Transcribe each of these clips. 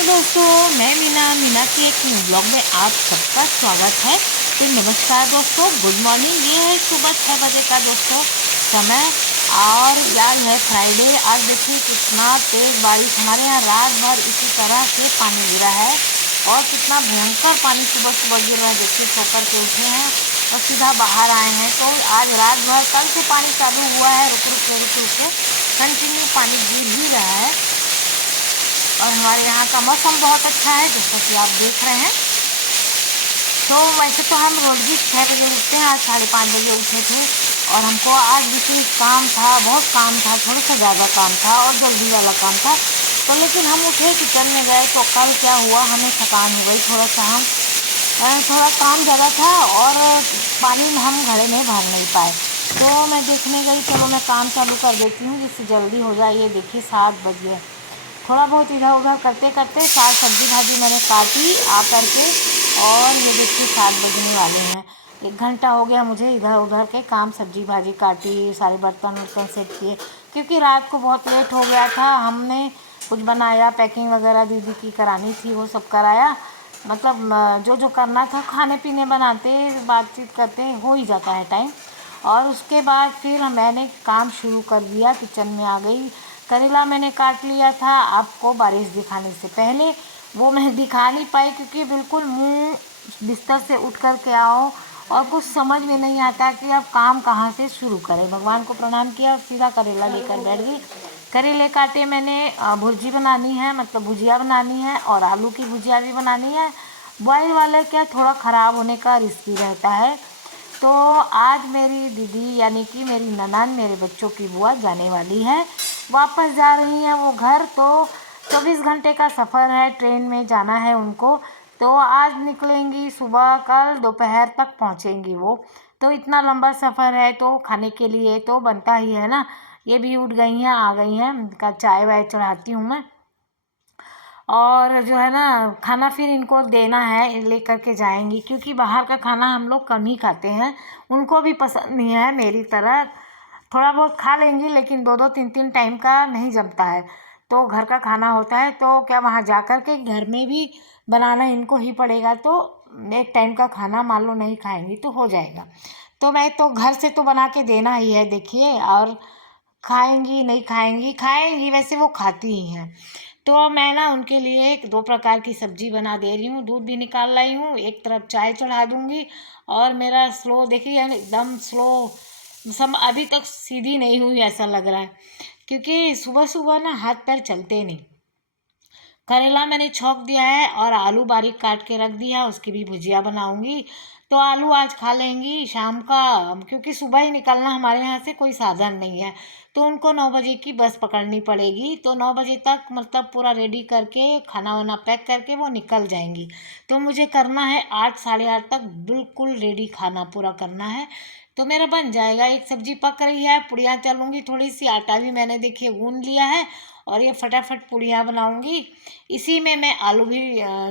Hello दोस्तों, मैं मीना की एक न्यू ब्लॉग में आप सबका स्वागत है। तो नमस्कार दोस्तों, गुड मॉर्निंग। ये है सुबह 6 बजे का दोस्तों समय और आज है फ्राइडे। आज देखिए कितना तेज़ बारिश, हमारे यहाँ रात भर इसी तरह से पानी गिरा है और कितना भयंकर पानी सुबह सुबह गिर रहा है। देखिए सोकर के उठे हैं और सीधा बाहर आए हैं। तो आज रात भर कल से पानी चालू हुआ है, रुक रुक के कंटिन्यू पानी गिर ही रहा है। और हमारे यहाँ का मौसम बहुत अच्छा है जैसा कि आप देख रहे हैं। तो वैसे तो हम रोज भी 6 बजे उठते हैं, आज 5:30 बजे उठे थे और हमको आज विशेष काम था, बहुत काम था, थोड़ा सा ज़्यादा काम था और जल्दी वाला काम था। तो लेकिन हम उठे, किचन में गए तो कल क्या हुआ, हमें थकान हो गई थोड़ा सा। हम थोड़ा काम ज़्यादा था और पानी हम घड़े में भर नहीं पाए। तो मैं देखने गई, चलो मैं काम चालू कर देती हूँ जिससे जल्दी हो जाए। ये देखिए 7 बज गए। थोड़ा बहुत इधर उधर करते करते साग सब्जी भाजी मैंने काटी आ करके और ये देखिए 7 बजने वाले हैं। 1 घंटा हो गया मुझे इधर उधर के काम, सब्जी भाजी काटी, सारे बर्तन वर्तन सेट किए क्योंकि रात को बहुत लेट हो गया था। हमने कुछ बनाया, पैकिंग वगैरह दीदी की करानी थी, वो सब कराया। मतलब जो जो करना था, खाने पीने बनाते बातचीत करते हो ही जाता है टाइम। और उसके बाद फिर मैंने काम शुरू कर दिया, किचन में आ गई। करेला मैंने काट लिया था आपको बारिश दिखाने से पहले, वो मैं दिखा नहीं पाई क्योंकि बिल्कुल मुंह बिस्तर से उठ कर के आओ और कुछ समझ में नहीं आता कि अब काम कहाँ से शुरू करें। भगवान को प्रणाम किया और सीधा करेला लेकर बैठ गई। करेले काटे मैंने, भुर्जी बनानी है, मतलब भुजिया बनानी है और आलू की भुजिया भी बनानी है। बॉयल वाला क्या थोड़ा ख़राब होने का रिस्क भी रहता है। तो आज मेरी दीदी यानी कि मेरी ननान, मेरे बच्चों की बुआ जाने वाली है, वापस जा रही हैं वो घर। तो 24 घंटे का सफ़र है, ट्रेन में जाना है उनको। तो आज निकलेंगी सुबह, कल दोपहर तक पहुंचेंगी वो। तो इतना लंबा सफ़र है तो खाने के लिए तो बनता ही है ना। ये भी उठ गई हैं, आ गई हैं, उनका चाय वाय चढ़ाती हूँ मैं। और जो है ना खाना फिर इनको देना है, लेकर के जाएंगी क्योंकि बाहर का खाना हम लोग कम ही खाते हैं, उनको भी पसंद नहीं है मेरी तरह। थोड़ा बहुत खा लेंगी लेकिन 2-2 3-3 टाइम का नहीं जमता है। तो घर का खाना होता है तो क्या वहाँ जा कर के घर में भी बनाना इनको ही पड़ेगा। तो एक टाइम का खाना मान लो नहीं खाएंगी तो हो जाएगा। तो मैं तो घर से तो बना के देना ही है देखिए। और खाएंगी नहीं खाएंगी, खाएंगी वैसे वो खाती ही हैं। तो मैं ना उनके लिए 2 प्रकार की सब्जी बना दे रही हूँ, दूध भी निकाल लाई हूँ, एक तरफ चाय चढ़ा दूँगी। और मेरा स्लो देखिए एकदम स्लो, सब अभी तक सीधी नहीं हुई ऐसा लग रहा है क्योंकि सुबह सुबह ना हाथ पैर चलते नहीं। करेला मैंने छौंक दिया है और आलू बारीक काट के रख दिया, उसकी भी भुजिया बनाऊंगी। तो आलू आज खा लेंगी शाम का, क्योंकि सुबह ही निकलना, हमारे यहाँ से कोई साधन नहीं है। तो उनको 9 बजे की बस पकड़नी पड़ेगी, तो 9 बजे तक मतलब पूरा रेडी करके खाना वाना पैक करके वो निकल जाएंगी। तो मुझे करना है 8 साढ़े 8 तक बिल्कुल रेडी खाना पूरा करना है। तो मेरा बन जाएगा। एक सब्जी पक रही है, पुड़ियाँ तलूँगी, थोड़ी सी आटा भी मैंने देखिए गूँध लिया है और ये फटाफट पुड़ियाँ बनाऊँगी। इसी में मैं आलू भी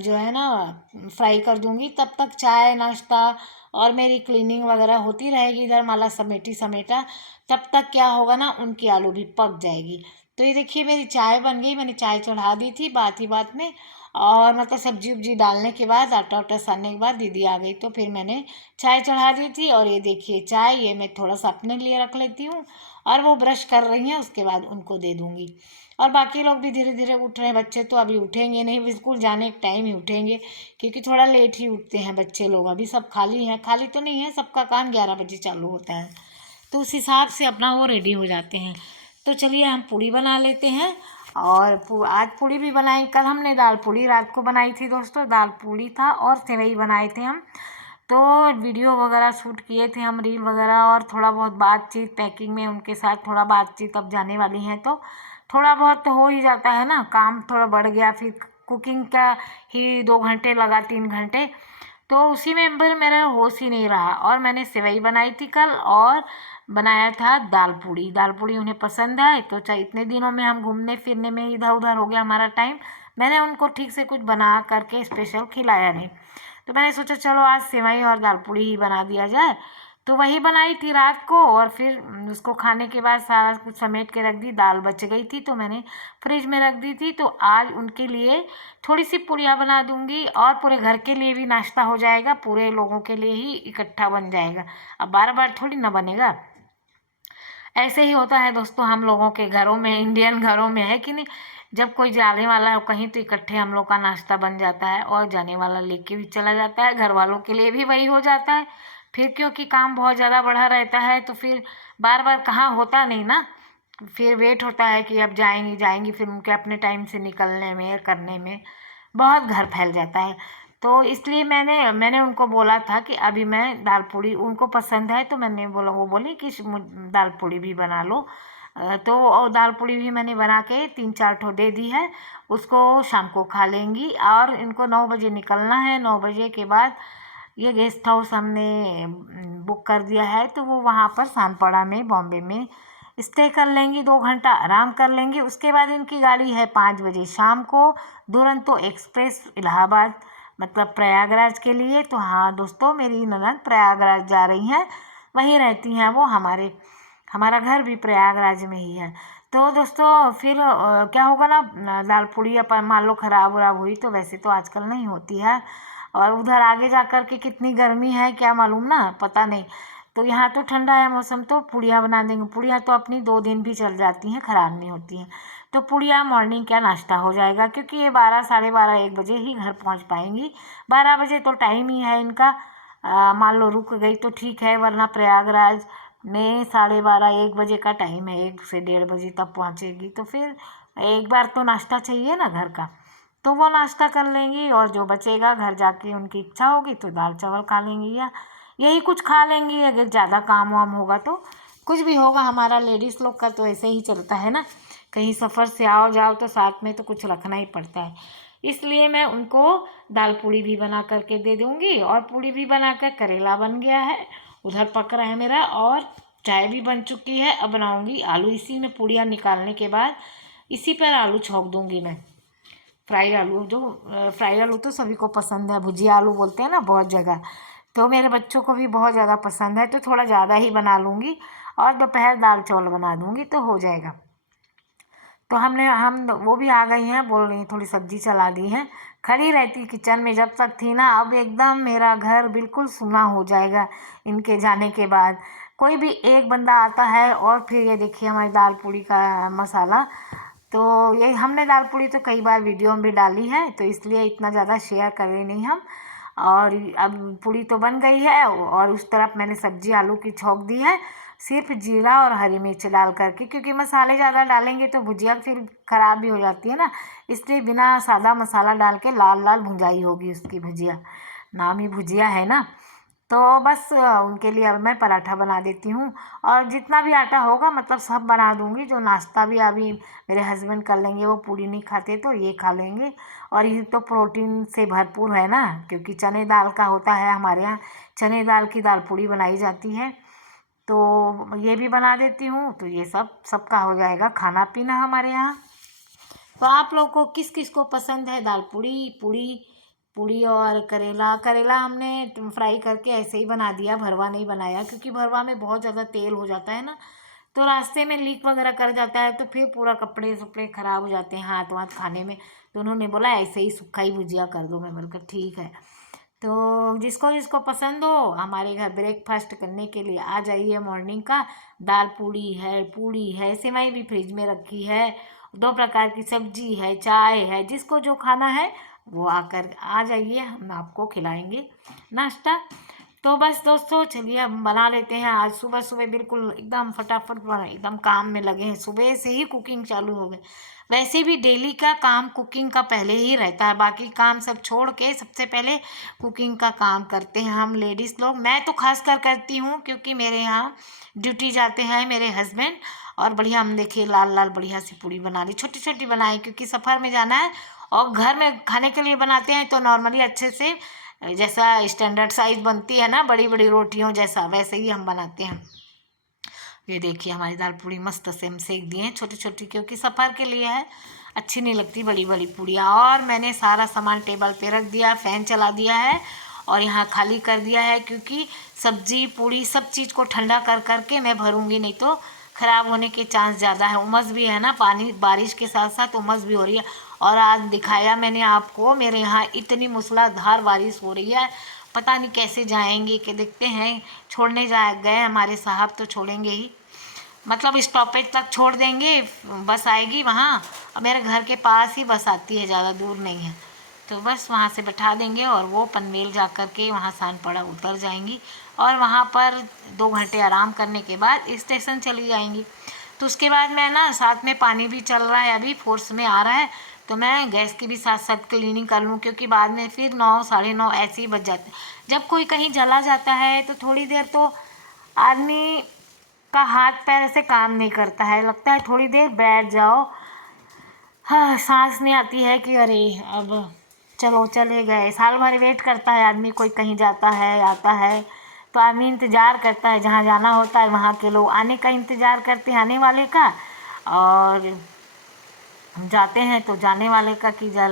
जो है ना फ्राई कर दूँगी। तब तक चाय नाश्ता और मेरी क्लीनिंग वगैरह होती रहेगी, इधर माला समेटी समेटा। तब तक क्या होगा ना, उनकी आलू भी पक जाएगी। तो ये देखिए मेरी चाय बन गई, मैंने चाय चढ़ा दी थी बात ही बात में। और मतलब सब्जी उब्जी डालने के बाद, आटा वाटा सानने के बाद दीदी आ गई तो फिर मैंने चाय चढ़ा दी थी। और ये देखिए चाय, ये मैं थोड़ा सा अपने लिए रख लेती हूँ और वो ब्रश कर रही हैं, उसके बाद उनको दे दूँगी। और बाकी लोग भी धीरे धीरे उठ रहे हैं। बच्चे तो अभी उठेंगे नहीं, स्कूल जाने के टाइम ही उठेंगे क्योंकि थोड़ा लेट ही उठते हैं बच्चे लोग। अभी सब खाली हैं, खाली तो नहीं है, सबका काम 11 बजे चालू होता है। तो उस हिसाब से अपना वो रेडी हो जाते हैं। तो चलिए हम पूड़ी बना लेते हैं। और आज पूड़ी भी बनाई, कल हमने दाल पूड़ी रात को बनाई थी दोस्तों, दाल पूड़ी था और सेवई बनाए थे हम। तो वीडियो वगैरह शूट किए थे हम, रील वगैरह, और थोड़ा बहुत बातचीत पैकिंग में उनके साथ थोड़ा बातचीत, अब जाने वाली हैं तो थोड़ा बहुत तो हो ही जाता है ना, काम थोड़ा बढ़ गया। फिर कुकिंग का ही 2 घंटे लगा, 3 घंटे, तो उसी में फिर मेरा होश ही नहीं रहा। और मैंने सेवई बनाई थी कल और बनाया था दाल पूड़ी। दाल पूड़ी उन्हें पसंद है तो चाहे इतने दिनों में हम घूमने फिरने में इधर उधर हो गया हमारा टाइम, मैंने उनको ठीक से कुछ बना करके स्पेशल खिलाया नहीं। तो मैंने सोचा चलो आज सेवई और दाल पूड़ी ही बना दिया जाए। तो वही बनाई थी रात को, और फिर उसको खाने के बाद सारा कुछ समेट के रख दी। दाल बच गई थी तो मैंने फ्रिज में रख दी थी। तो आज उनके लिए थोड़ी सी पूड़ियाँ बना दूंगी, और पूरे घर के लिए भी नाश्ता हो जाएगा, पूरे लोगों के लिए ही इकट्ठा बन जाएगा। अब बार बार थोड़ी ना बनेगा। ऐसे ही होता है दोस्तों हम लोगों के घरों में, इंडियन घरों में, है कि नहीं। जब कोई जाने वाला है कहीं तो इकट्ठे हम लोग का नाश्ता बन जाता है, और जाने वाला लेके भी चला जाता है, घर वालों के लिए भी वही हो जाता है। फिर क्योंकि काम बहुत ज़्यादा बढ़ा रहता है तो फिर बार बार कहाँ होता नहीं ना। फिर वेट होता है कि अब जाएंगी जाएंगी, फिर उनके अपने टाइम से निकलने में करने में बहुत घर फैल जाता है। तो इसलिए मैंने उनको बोला था कि अभी मैं दाल पूड़ी, उनको पसंद है तो मैंने बोला, वो बोली कि दाल पूड़ी भी बना लो। तो और दाल पूड़ी भी मैंने बना के 3-4 ठो दे दी है, उसको शाम को खा लेंगी। और इनको 9 बजे निकलना है, 9 बजे के बाद ये गेस्ट हाउस हमने बुक कर दिया है, तो वो वहाँ पर सानपाड़ा में, बॉम्बे में स्टे कर लेंगी, 2 घंटा आराम कर लेंगी। उसके बाद इनकी गाड़ी है 5 बजे शाम को, दुरंतो एक्सप्रेस इलाहाबाद, मतलब प्रयागराज के लिए। तो हाँ दोस्तों, मेरी ननद प्रयागराज जा रही हैं, वहीं रहती हैं वो, हमारा घर भी प्रयागराज में ही है। तो दोस्तों फिर क्या होगा ना, दाल पूड़ी अपन मान लो खराब वराब हुई तो वैसे तो आजकल नहीं होती है, और उधर आगे जा कर के कितनी गर्मी है क्या मालूम ना, पता नहीं। तो यहाँ तो ठंडा है मौसम, तो पूड़ियाँ बना देंगे। पूड़ियाँ तो अपनी 2 दिन भी चल जाती हैं, ख़राब नहीं होती हैं। तो पूड़ियाँ मॉर्निंग का नाश्ता हो जाएगा, क्योंकि ये 12, साढ़े 12, 1 बजे ही घर पहुँच पाएंगी। 12 बजे तो टाइम ही है इनका। मान लो रुक गई तो ठीक है, वरना प्रयागराज में 12:30, 1 बजे का टाइम है, 1 से 1:30 बजे तक पहुँचेगी। तो फिर एक बार तो नाश्ता चाहिए ना घर का, तो वो नाश्ता कर लेंगी, और जो बचेगा घर जाके उनकी इच्छा होगी तो दाल चावल खा लेंगी, या यही कुछ खा लेंगी। अगर ज़्यादा काम वाम होगा तो कुछ भी होगा। हमारा लेडीज़ लोग का तो ऐसे ही चलता है ना, कहीं सफ़र से आओ जाओ तो साथ में तो कुछ रखना ही पड़ता है। इसलिए मैं उनको दाल पूड़ी भी बना करके दे दूँगी, और पूड़ी भी बना कर, करेला बन गया है उधर पक रहा है मेरा, और चाय भी बन चुकी है। अब बनाऊँगी आलू, इसी में पूड़ियाँ निकालने के बाद इसी पर आलू छौंक दूँगी मैं। फ्राई आलू, जो फ्राई आलू तो सभी को पसंद है, भुजिया आलू बोलते हैं ना बहुत जगह, तो मेरे बच्चों को भी बहुत ज़्यादा पसंद है, तो थोड़ा ज़्यादा ही बना लूँगी, और दोपहर दाल चावल बना दूँगी तो हो जाएगा। तो हम वो भी आ गई हैं, बोल रही हैं थोड़ी सब्जी चला दी हैं। खड़ी रहती किचन में जब तक थी ना, अब एकदम मेरा घर बिल्कुल सूना हो जाएगा इनके जाने के बाद। कोई भी एक बंदा आता है, और फिर ये देखिए हमारी दाल पूड़ी का मसाला। तो ये हमने दाल पूड़ी तो कई बार वीडियो में भी डाली है, तो इसलिए इतना ज़्यादा शेयर कर रहे नहीं हम। और अब पूड़ी तो बन गई है, और उस तरफ मैंने सब्जी आलू की छौंक दी है, सिर्फ जीरा और हरी मिर्च डाल करके, क्योंकि मसाले ज़्यादा डालेंगे तो भुजिया फिर ख़राब भी हो जाती है ना। इसलिए बिना सादा मसाला डाल के लाल लाल भुंजाई होगी उसकी भुजिया, नाम ही भुजिया है ना। तो बस उनके लिए अब मैं पराठा बना देती हूँ, और जितना भी आटा होगा मतलब सब बना दूँगी। जो नाश्ता भी अभी मेरे हस्बैंड कर लेंगे, वो पूड़ी नहीं खाते तो ये खा लेंगे। और ये तो प्रोटीन से भरपूर है ना, क्योंकि चने दाल का होता है हमारे यहाँ, चने दाल की दाल पूड़ी बनाई जाती है। तो ये भी बना देती हूँ, तो ये सबका हो जाएगा खाना पीना हमारे यहाँ। तो आप लोग को किस किस को पसंद है दाल पूड़ी? पूड़ी और करेला, करेला हमने फ्राई करके ऐसे ही बना दिया, भरवा नहीं बनाया, क्योंकि भरवा में बहुत ज़्यादा तेल हो जाता है ना, तो रास्ते में लीक वगैरह कर जाता है, तो फिर पूरा कपड़े सपड़े ख़राब हो जाते हैं हाथ वाथ खाने में। तो उन्होंने बोला ऐसे ही सूखा ही भुजिया कर दो। मैं बोलकर ठीक है। तो जिसको जिसको पसंद हो हमारे घर ब्रेकफास्ट करने के लिए आ जाइए। मॉर्निंग का दाल पूड़ी है, सेवई भी फ्रिज में रखी है, 2 प्रकार की सब्जी है, चाय है, जिसको जो खाना है वो आकर आ जाइए, हम आपको खिलाएंगे नाश्ता। तो बस दोस्तों चलिए हम बना लेते हैं। आज सुबह सुबह बिल्कुल एकदम फटाफट एकदम काम में लगे हैं, सुबह से ही कुकिंग चालू हो गई। वैसे भी डेली का काम कुकिंग का पहले ही रहता है, बाकी काम सब छोड़ के सबसे पहले कुकिंग का काम करते हैं हम लेडीज़ लोग। मैं तो खास कर करती हूँ, क्योंकि मेरे यहाँ ड्यूटी जाते हैं मेरे हस्बैंड, और बढ़िया हम देखिए लाल लाल बढ़िया सी पूड़ी बना ली, छोटी छोटी बनाई, क्योंकि सफ़र में जाना है। और घर में खाने के लिए बनाते हैं तो नॉर्मली अच्छे से, जैसा स्टैंडर्ड साइज बनती है ना बड़ी बड़ी रोटियों जैसा, वैसे ही हम बनाते हैं। ये देखिए हमारी दाल पूड़ी मस्त से हम सेक दिए हैं छोटी छोटी, क्योंकि सफ़र के लिए है, अच्छी नहीं लगती बड़ी बड़ी पूड़ियाँ। और मैंने सारा सामान टेबल पे रख दिया, फ़ैन चला दिया है, और यहाँ खाली कर दिया है, क्योंकि सब्जी पूड़ी सब चीज़ को ठंडा कर करके मैं भरूंगी, नहीं तो ख़राब होने के चांस ज़्यादा है। उमस भी है ना, पानी बारिश के साथ साथ उमस भी हो रही है। और आज दिखाया मैंने आपको, मेरे यहाँ इतनी मूसलाधार बारिश हो रही है, पता नहीं कैसे जाएंगे, कि देखते हैं। छोड़ने जा गए हमारे साहब, तो छोड़ेंगे ही, मतलब स्टॉपेज तक छोड़ देंगे, बस आएगी वहाँ। और मेरे घर के पास ही बस आती है, ज़्यादा दूर नहीं है, तो बस वहाँ से बैठा देंगे और वो पनवेल जा कर के वहाँ सानपड़ा उतर जाएंगी, और वहाँ पर 2 घंटे आराम करने के बाद स्टेशन चली जाएंगी। तो उसके बाद मैं ना, साथ में पानी भी चल रहा है, अभी फोर्स में आ रहा है, तो मैं गैस की भी साथ साथ क्लीनिंग कर लूँ, क्योंकि बाद में फिर 9 साढ़े 9 ऐसे ही बज जाते हैं। जब कोई कहीं चला जाता है तो थोड़ी देर तो आदमी का हाथ पैर ऐसे काम नहीं करता है, लगता है थोड़ी देर बैठ जाओ। हाँ, सांस नहीं आती है कि अरे अब चलो चले गए। साल भर वेट करता है आदमी, कोई कहीं जाता है आता है, तो आदमी इंतज़ार करता है, जहाँ जाना होता है वहाँ के लोग आने का इंतज़ार करते हैं, आने वाले का, और जाते हैं तो जाने वाले का, कि जा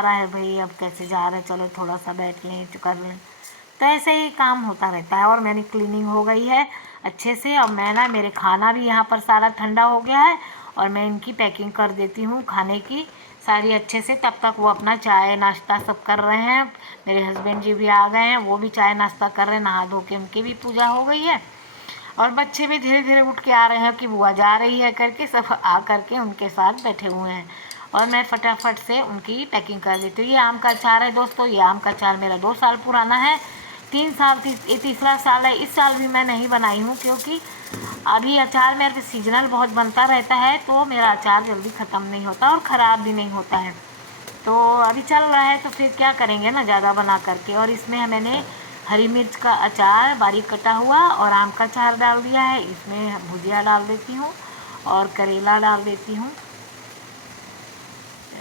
रहा है भाई, अब कैसे जा रहे हैं, चलो थोड़ा सा बैठ लें, कर लें। तो ऐसे ही काम होता रहता है। और मेरी क्लीनिंग हो गई है अच्छे से। अब मैं ना, मेरे खाना भी यहाँ पर सारा ठंडा हो गया है, और मैं इनकी पैकिंग कर देती हूँ खाने की सारी अच्छे से। तब तक वो अपना चाय नाश्ता सब कर रहे हैं। मेरे हस्बैंड जी भी आ गए हैं, वो भी चाय नाश्ता कर रहे हैं, नहा धो के उनकी भी पूजा हो गई है। और बच्चे भी धीरे धीरे उठ के आ रहे हैं कि बुआ जा रही है करके, सब आ करके उनके साथ बैठे हुए हैं। और मैं फटाफट से उनकी पैकिंग कर देती हूँ। ये आम का अचार है दोस्तों, ये आम का अचार मेरा 2 साल पुराना है, 3 साल ये तीसरा साल है। इस साल भी मैं नहीं बनाई हूँ, क्योंकि अभी अचार मेरे सीजनल बहुत बनता रहता है, तो मेरा अचार जल्दी ख़त्म नहीं होता और ख़राब भी नहीं होता है। तो अभी चल रहा है, तो फिर क्या करेंगे ना, ज़्यादा बना करके। और इसमें मैंने हरी मिर्च का अचार बारीक कटा हुआ और आम का अचार डाल दिया है। इसमें भुजिया डाल देती हूँ और करेला डाल देती हूँ,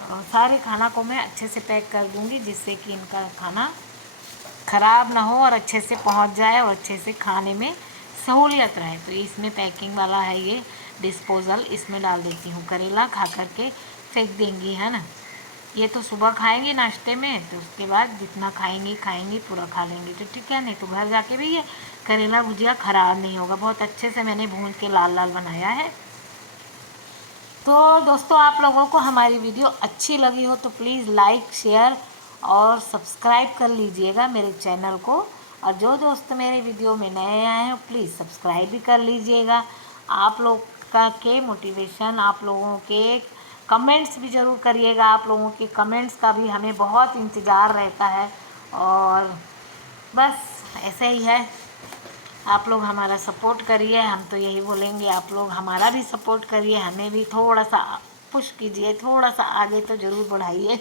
और सारे खाना को मैं अच्छे से पैक कर दूँगी, जिससे कि इनका खाना ख़राब ना हो और अच्छे से पहुंच जाए और अच्छे से खाने में सहूलियत रहे। तो इसमें पैकिंग वाला है ये डिस्पोज़ल, इसमें डाल देती हूँ। करेला खा कर के फेंक देंगी, है ना। ये तो सुबह खाएंगी नाश्ते में, तो उसके बाद जितना खाएंगी पूरा खा लेंगी, तो ठीक है। नहीं तो घर जाके भी ये करेला भुजिया ख़राब नहीं होगा। बहुत अच्छे से मैंने भून के लाल लाल बनाया है। तो दोस्तों, आप लोगों को हमारी वीडियो अच्छी लगी हो तो प्लीज़ लाइक शेयर और सब्सक्राइब कर लीजिएगा मेरे चैनल को। और जो दोस्त मेरे वीडियो में नए आए हैं प्लीज़ सब्सक्राइब भी कर लीजिएगा। आप लोग का के मोटिवेशन, आप लोगों के कमेंट्स भी ज़रूर करिएगा। आप लोगों के कमेंट्स का भी हमें बहुत इंतज़ार रहता है। और बस ऐसे ही है, आप लोग हमारा सपोर्ट करिए। हम तो यही बोलेंगे, आप लोग हमारा भी सपोर्ट करिए, हमें भी थोड़ा सा पुश कीजिए, थोड़ा सा आगे तो ज़रूर बढ़ाइए।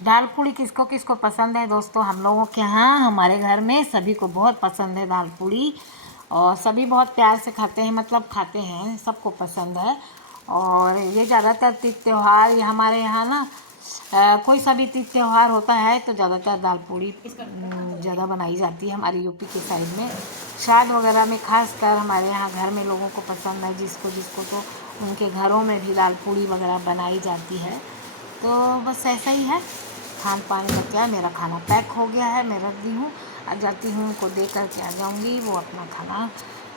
दाल पूड़ी किसको किसको पसंद है दोस्तों? हम लोगों के यहाँ, हमारे घर में सभी को बहुत पसंद है दाल पूड़ी, और सभी बहुत प्यार से खाते हैं, मतलब खाते हैं, सबको पसंद है। और ये ज़्यादातर तीज त्यौहार, ये हमारे यहाँ ना कोई सा भी तीज त्यौहार होता है तो ज़्यादातर दाल पूड़ी ज़्यादा बनाई जाती है हमारी यूपी की साइड में। श्राद्ध वगैरह में खासकर हमारे यहाँ घर में लोगों को पसंद है, जिसको जिसको तो उनके घरों में भी दाल पूड़ी वगैरह बनाई जाती है। तो बस ऐसा ही है, खान पान का क्या, मेरा खाना पैक हो गया है, मैं रख दी हूँ, आ जाती हूँ, उनको दे करके आ जाऊँगी। वो अपना खाना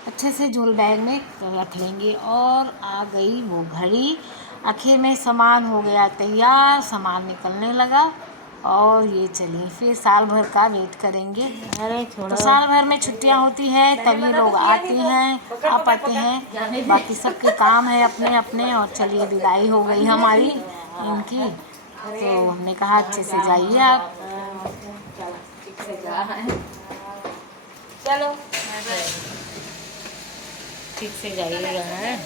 अच्छे से झोल बैग में रख लेंगे। और आ गई वो घड़ी, आखिर में सामान हो गया तैयार, सामान निकलने लगा। और ये चलिए फिर साल भर का वेट करेंगे। तो साल भर में छुट्टियां होती हैं, तभी लोग आते हैं, आ पाते हैं, बाकी सबके काम है अपने अपने। और चलिए विदाई हो गई हमारी इनकी, तो हमने कहा अच्छे से जाइए आप। चलो ठीक से जाइएगा, है।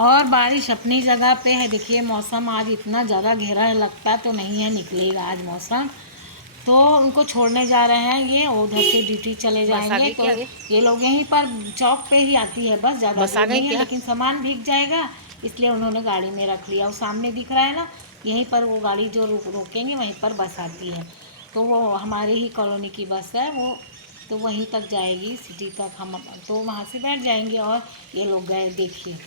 और बारिश अपनी जगह पे है। देखिए मौसम आज इतना ज़्यादा घेरा लगता तो नहीं है, निकलेगा आज मौसम। तो उनको छोड़ने जा रहे हैं, ये उधर से ड्यूटी चले जाएंगे। तो ये लोग यहीं पर चौक पे ही आती है बस, ज़्यादा दूर नहीं है, लेकिन सामान भीग जाएगा इसलिए उन्होंने गाड़ी में रख लिया। और सामने दिख रहा है ना, यहीं पर वो गाड़ी जो रोकेंगे वहीं पर बस आती है। तो वो हमारी ही कॉलोनी की बस है वो, तो वहीं तक जाएगी सिटी तक। हम तो वहाँ से बैठ जाएंगे। और ये लोग गए, देखिए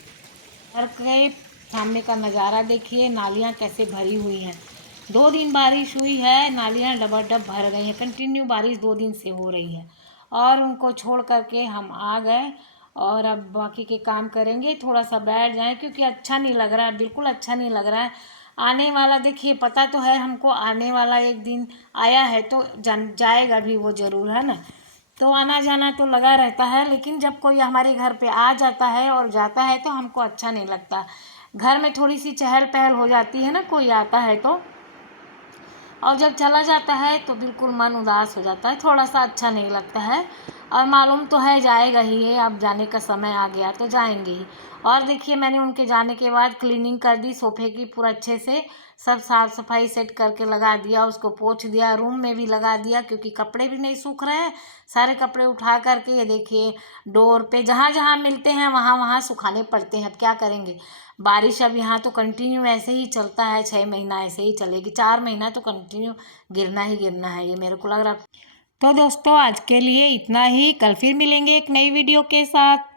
घर के सामने का नज़ारा देखिए, नालियाँ कैसे भरी हुई हैं। 2 दिन बारिश हुई है, नालियाँ डबाडब भर गई हैं। कंटिन्यू बारिश 2 दिन से हो रही है। और उनको छोड़ करके हम आ गए और अब बाकी के काम करेंगे। थोड़ा सा बैठ जाएं क्योंकि अच्छा नहीं लग रहा है, बिल्कुल अच्छा नहीं लग रहा है। आने वाला देखिए, पता तो है हमको, आने वाला एक दिन आया है तो जाएगा भी वो ज़रूर, है ना। तो आना जाना तो लगा रहता है, लेकिन जब कोई हमारे घर पे आ जाता है और जाता है तो हमको अच्छा नहीं लगता। घर में थोड़ी सी चहल पहल हो जाती है ना, कोई आता है तो। और जब चला जाता है तो बिल्कुल मन उदास हो जाता है, थोड़ा सा अच्छा नहीं लगता है। और मालूम तो है जाएगा ही ये, अब जाने का समय आ गया तो जाएंगे ही। और देखिए मैंने उनके जाने के बाद क्लीनिंग कर दी सोफ़े की, पूरा अच्छे से सब साफ़ सफाई सेट करके लगा दिया, उसको पोंछ दिया, रूम में भी लगा दिया क्योंकि कपड़े भी नहीं सूख रहे हैं। सारे कपड़े उठा करके ये देखिए डोर पे जहाँ जहाँ मिलते हैं वहाँ वहाँ सुखाने पड़ते हैं। अब क्या करेंगे, बारिश अब यहाँ तो कंटिन्यू ऐसे ही चलता है, 6 महीना ऐसे ही चलेगी, 4 महीना तो कंटिन्यू गिरना ही गिरना है, ये मेरे को लग रहा। तो दोस्तों आज के लिए इतना ही, कल फिर मिलेंगे एक नई वीडियो के साथ।